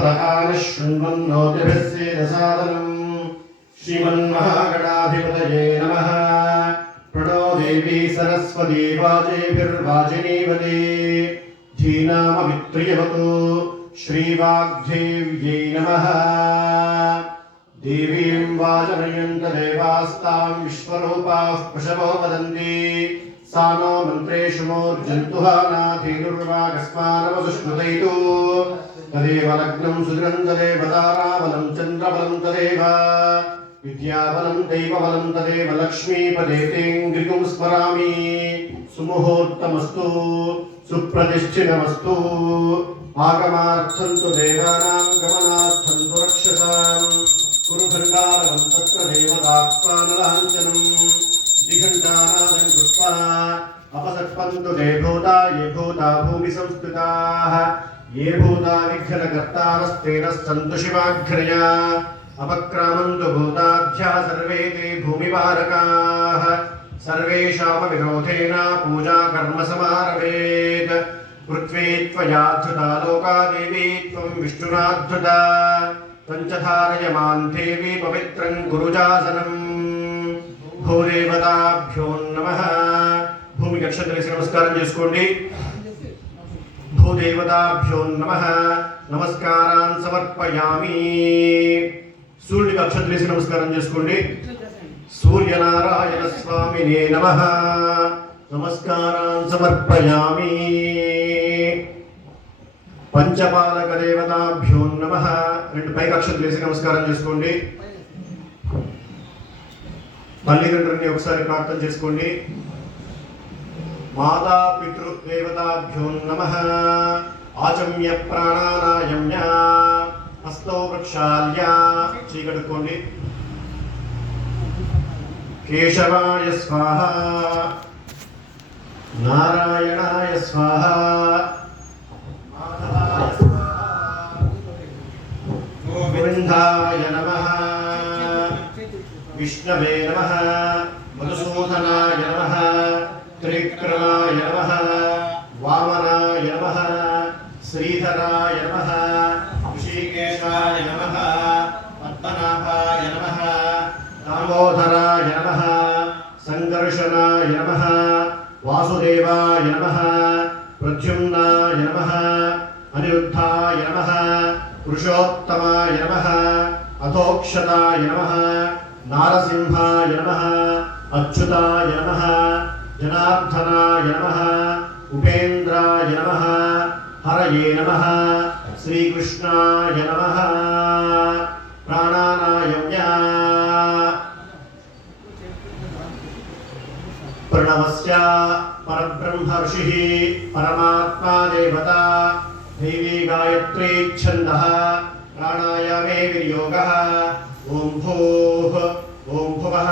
पदानः शृण्वन्नोतिभिस्सेदसादनम् श्रीमन्महागणाधिपतये नमः। प्रणो देवी सरस्वती वाजेभिर्वाजिनीवती धीनामवित्रियवतु श्रीवाग्देव्यै नमः। देवीं वाजनयन्त देवास्तां विश्वरूपाः पशवो वदन्ति सा नो मन्त्रेषु मूर्जन्तुः नाथेनुर्वागस्मानवसुष्मृतैतु तदेव लग्नं सुदिनं तदेव ताराबलं चन्द्रबलं तदेव विद्याबलं दैवबलं तदेव लक्ष्मीपदे तेऽङ्घ्रिगुं स्मरामि। सुमुहूर्तमस्तु सुप्रतिष्ठितमस्तु आगमार्थं तु देवानां गमनार्थं तु रक्षसाम् कुरु भण्डारं तत्र देवतात्मानलाञ्छनम् दिघण्टानादं कृत्वा अपसर्पन्तु ते भूता ये भूता भूमिसंस्थिताः ये भूता विघ्नकर्तारस्तेन सन्तु शिवाघ्रया अपक्रामन्तु भूताध्या सर्वे ते भूमिवारकाः सर्वेषामविरोधेन पूजा कर्म समारभेत्। पृथ्वी त्वयाधृता लोका देवी त्वं विष्णुनाधृता पंचधारयमान् देवी पवित्रं गुरुजासनम्। भूदेवताभ्यो नमः। भूमि नक्षत्रेసి नमस्कारं చేసుకోండి। भूदेवताभ्यो नमः नमस्कारान् समर्पयामि। सूर्य नक्षत्रेసి नमस्कारं చేసుకోండి। सूर्यनारायण स्वामिने नमः नमस्कारान् समर्पयामि। पंचपालक देवताभ्यो नमः రెండు పై అక్షతలేసి నమస్కారం చేసుకోండి। తల్లిదండ్రుల్ని ఒకసారి ప్రార్థన చేసుకోండి। మాతా పితృ దేవతాభ్యో నమః ఆచమ్య ప్రాణానాయమ్య హస్తో వృక్షాల్య చీకడుకోండి। కేశవాయ స్వాహ నారాయణాయ స్వాహ गोविंदाय नमः विष्णवे नमः मधुसूदनाय नमः त्रिविक्रमाय नमः वामनाय नमः श्रीधराय नमः ऋषिकेशाय नमः पद्मनाभाय नमः दामोदराय नमः संकर्षणाय नमः वासुदेवाय नमः प्रद्युम्नाय नमः अनिरुद्धाय नमः पुरुषोत्तमाय नमः अधोक्षताय नमः नारसिंहाय नमः अच्युताय नमः जनार्दनाय नमः उपेन्द्राय नमः हरये नमः श्रीकृष्णाय नमः प्राणानायम्य प्रणवस्य परब्रह्म ऋषिः परमात्मा देवता देवी गायत्री छन्दः प्राणायामे विनियोगः ओं भूः ओं भुवः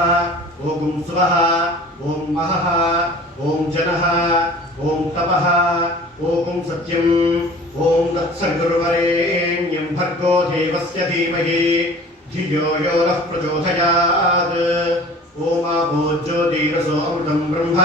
ओं सुवः ओं महः ओं जनः ओं तपः ओं सत्यम् ओं तत्सवितुर्वरेण्यं भर्गो देवस्य धीमहि धियो यो नः प्रचोदयात् ओं आपो ज्योतिरसो अमृतं ब्रह्म